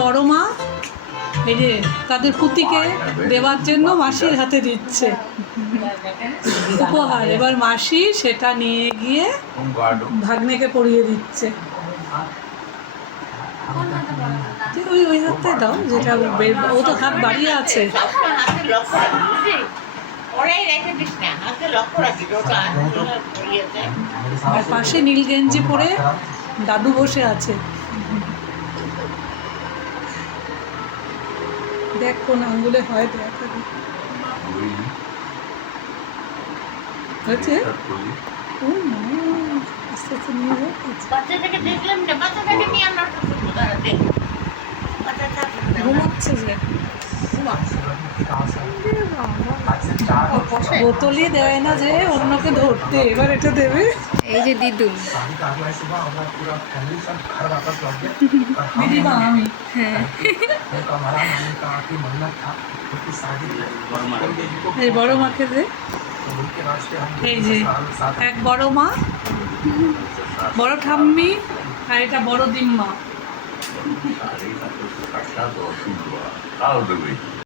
বড় মা এই যে তাদের পুতিকে দেওয়ার জন্য মাসির হাতে দিচ্ছে উপহার। এবার মাসি সেটা নিয়ে গিয়ে ভাগ্নেকে পরিয়ে দিচ্ছে। ওই ওই হাতটাই দাও, যেটা ও তো হাত বাড়িয়ে আছে। আর পাশে নীল গেঞ্জি পরে দাদু বসে আছে। দেখ কোন আঙ্গুলে হয়, দেখ হয়েছে। ও মা, আস্তে আস্তে নিয়ে যাও। ঘুমাচ্ছে যে, বোতলই দেয় না যে অন্যকে ধরতে, এবার এটা দেবে। এই যে দিদুন, দিদিমা আমি। হ্যাঁ এই বড় মাকে দে। এই যে এক বড় মা, বড় ঠাম্মি, আর এটা বড় দিম্মা।